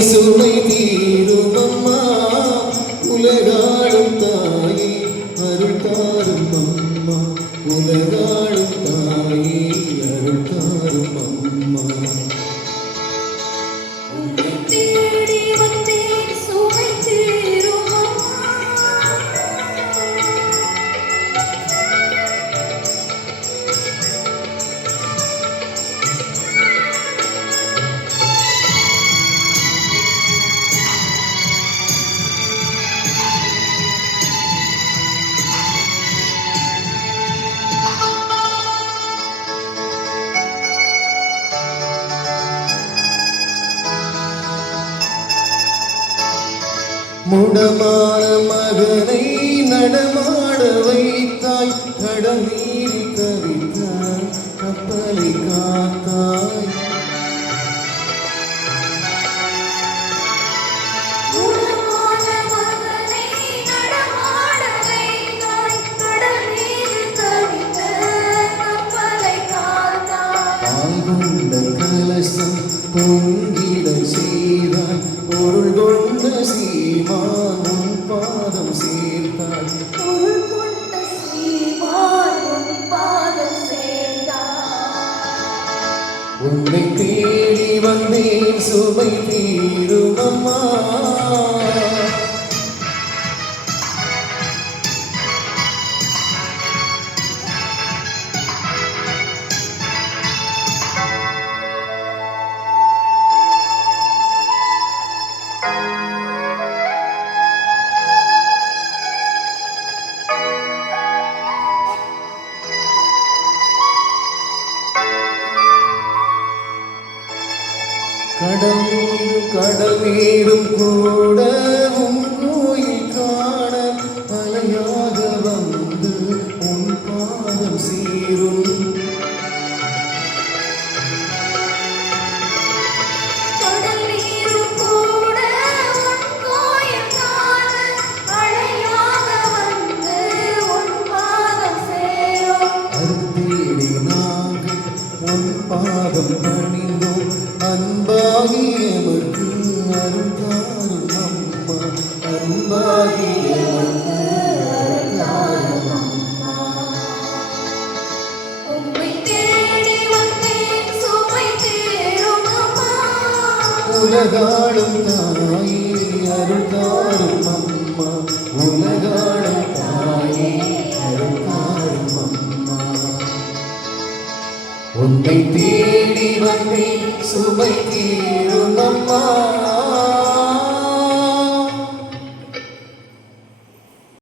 சுமை தீருமம்மா உலகாடும் தாயே அருள் அம்மா. உலகாடும் தாயே அருள் தாரும் அம்மா. முடமான மகனை நடமாட வைத்தாய். கடமீறி தவித்தாய் கப்பலை காத்தாய். உடமான மகனை உன்னை தேடி வந்தேன் சுமை தீருமம்மா. கடல் நீரும் கடல் நீரும் கூட உன் கோயில் காண அலையாக வந்து உன் சீரும். பாதம் பணிந்தோம் அன்பாகியவர்க்கு அருள்தாரும் அம்மா. அம்மா. உம்மை உலகாடும் தாயே அருள் உன்னை தேடி வந்தேன் சுமை தீரும்